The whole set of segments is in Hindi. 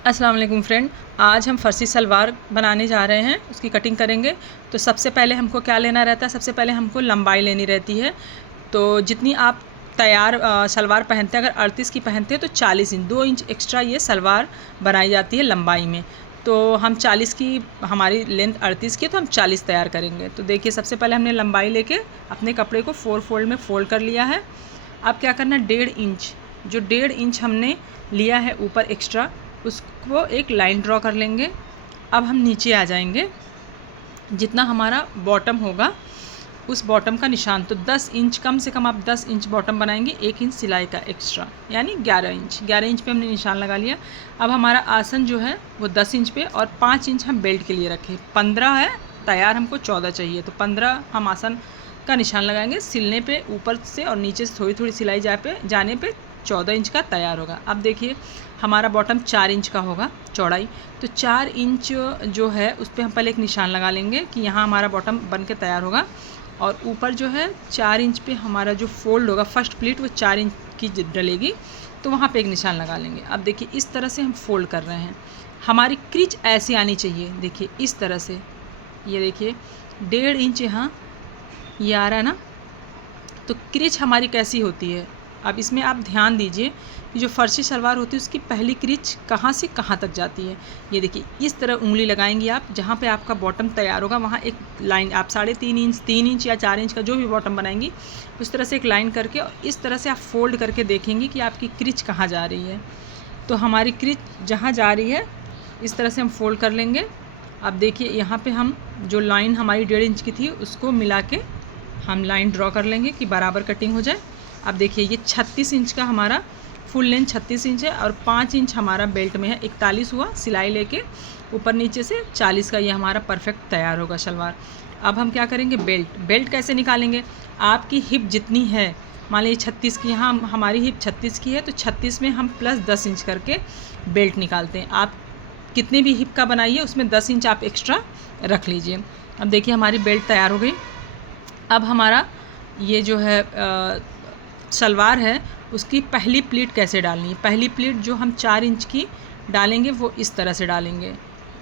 अस्सलाम वालेकुम फ्रेंड, आज हम फ़र्सी सलवार बनाने जा रहे हैं, उसकी कटिंग करेंगे। तो सबसे पहले हमको क्या लेना रहता है, सबसे पहले हमको लंबाई लेनी रहती है। तो जितनी आप तैयार सलवार पहनते हैं, अगर 38 की पहनते हैं तो 40 इंच 2 इंच एक्स्ट्रा ये सलवार बनाई जाती है लंबाई में। तो हम 40 की, हमारी लेंथ 38 की है तो हम 40 तैयार करेंगे। तो देखिए सबसे पहले हमने लंबाई लेके अपने कपड़े को 4 फोल्ड में फ़ोल्ड कर लिया है। अब क्या करना है, 1.5 इंच, जो 1.5 इंच हमने लिया है ऊपर एक्स्ट्रा, उसको एक लाइन ड्रॉ कर लेंगे। अब हम नीचे आ जाएंगे, जितना हमारा बॉटम होगा उस बॉटम का निशान, तो 10 इंच, कम से कम आप 10 इंच बॉटम बनाएंगे, 1 इंच सिलाई का एक्स्ट्रा, यानी 11 इंच पे हमने निशान लगा लिया। अब हमारा आसन जो है वो 10 इंच पे और 5 इंच हम बेल्ट के लिए रखें। 15 है तैयार, हमको 14 चाहिए, तो 15 हम आसन का निशान लगाएंगे। सिलने पे ऊपर से और नीचे से थोड़ी थोड़ी सिलाई जाने पे 14 इंच का तैयार होगा। अब देखिए हमारा बॉटम 4 इंच का होगा चौड़ाई, तो 4 इंच जो है उस पर हम पहले एक निशान लगा लेंगे कि यहाँ हमारा बॉटम बन के तैयार होगा। और ऊपर जो है 4 इंच पे हमारा जो फोल्ड होगा, फर्स्ट प्लीट वो 4 इंच की डलेगी, तो वहाँ पे एक निशान लगा लेंगे। अब देखिए इस तरह से हम फोल्ड कर रहे हैं, हमारी क्रीच ऐसी आनी चाहिए। देखिए इस तरह से, ये देखिए 1.5 इंच यहाँ ये आ रहा है ना, तो क्रीच हमारी कैसी होती है। अब इसमें आप ध्यान दीजिए कि जो फर्शी सलवार होती है उसकी पहली क्रीच कहाँ से कहाँ तक जाती है। ये देखिए इस तरह उंगली लगाएंगी आप, जहाँ पे आपका बॉटम तैयार होगा वहाँ एक लाइन, आप 3.5 इंच, 3 इंच या 4 इंच का जो भी बॉटम बनाएंगी उस तरह से एक लाइन करके और इस तरह से आप फोल्ड करके देखेंगी कि आपकी क्रीच कहाँ जा रही है। तो हमारी क्रीच जहाँ जा रही है इस तरह से हम फोल्ड कर लेंगे। अब देखिए यहाँ पर हम जो लाइन हमारी 1.5 इंच की थी उसको मिला के हम लाइन ड्रॉ कर लेंगे कि बराबर कटिंग हो जाए। अब देखिए ये 36 इंच का हमारा फुल लेंथ 36 इंच है और 5 इंच हमारा बेल्ट में है, 41 हुआ। सिलाई लेके ऊपर नीचे से 40 का ये हमारा परफेक्ट तैयार होगा सलवार। अब हम क्या करेंगे, बेल्ट कैसे निकालेंगे, आपकी हिप जितनी है, मान लीजिए 36 की, यहाँ हमारी हिप 36 की है तो 36 में हम प्लस 10 इंच करके बेल्ट निकालते हैं। आप कितने भी हिप का बनाइए उसमें 10 इंच आप एक्स्ट्रा रख लीजिए। अब देखिए हमारी बेल्ट तैयार हो गई। अब हमारा ये जो है सलवार है उसकी पहली प्लीट कैसे डालनी है। पहली प्लीट जो हम 4 इंच की डालेंगे वो इस तरह से डालेंगे,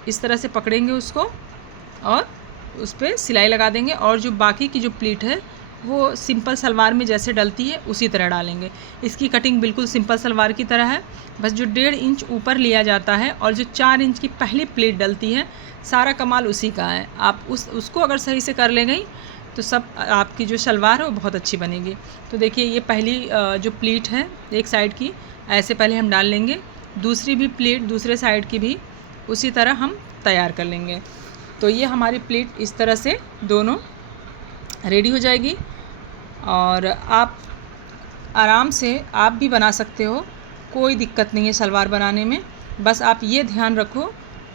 इस तरह से पकड़ेंगे उसको और उस पर सिलाई लगा देंगे। और जो बाकी की जो प्लीट है वो सिंपल सलवार में जैसे डलती है उसी तरह डालेंगे। इसकी कटिंग बिल्कुल सिंपल सलवार की तरह है, बस जो 1.5 इंच ऊपर लिया जाता है और जो 4 इंच की पहली प्लीट डलती है, सारा कमाल उसी का है। आप उसको अगर सही से कर ले गई तो सब आपकी जो सलवार है वो बहुत अच्छी बनेगी। तो देखिए ये पहली जो प्लीट है एक साइड की ऐसे पहले हम डाल लेंगे, दूसरी भी प्लीट दूसरे साइड की भी उसी तरह हम तैयार कर लेंगे। तो ये हमारी प्लीट इस तरह से दोनों रेडी हो जाएगी और आप आराम से आप भी बना सकते हो, कोई दिक्कत नहीं है सलवार बनाने में। बस आप ये ध्यान रखो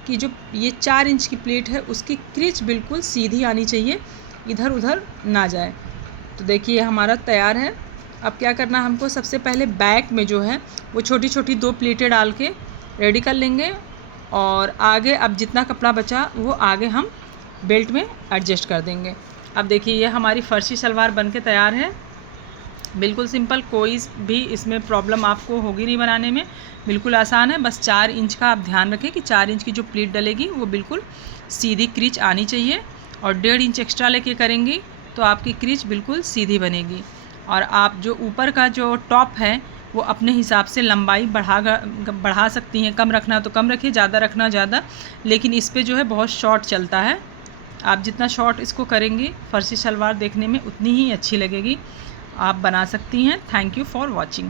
कि जो ये 4 इंच की प्लीट है उसकी क्रीच बिल्कुल सीधी आनी चाहिए, इधर उधर ना जाए। तो देखिए हमारा तैयार है। अब क्या करना है हमको, सबसे पहले बैक में जो है वो छोटी छोटी 2 प्लीटें डाल के रेडी कर लेंगे और आगे अब जितना कपड़ा बचा वो आगे हम बेल्ट में एडजस्ट कर देंगे। अब देखिए ये हमारी फर्शी सलवार बन के तैयार है, बिल्कुल सिंपल, कोई भी इसमें प्रॉब्लम आपको होगी नहीं बनाने में, बिल्कुल आसान है। बस 4 इंच का आप ध्यान रखें कि 4 इंच की जो प्लीट डलेगी वो बिल्कुल सीधी क्रीच आनी चाहिए और 1.5 इंच एक्स्ट्रा लेके करेंगी तो आपकी क्रीच बिल्कुल सीधी बनेगी। और आप जो ऊपर का जो टॉप है वो अपने हिसाब से लंबाई बढ़ा सकती हैं, कम रखना तो कम रखिए, ज़्यादा रखना ज़्यादा, लेकिन इस पे जो है बहुत शॉर्ट चलता है। आप जितना शॉर्ट इसको करेंगी फर्शी सलवार देखने में उतनी ही अच्छी लगेगी। आप बना सकती हैं। Thank you for watching.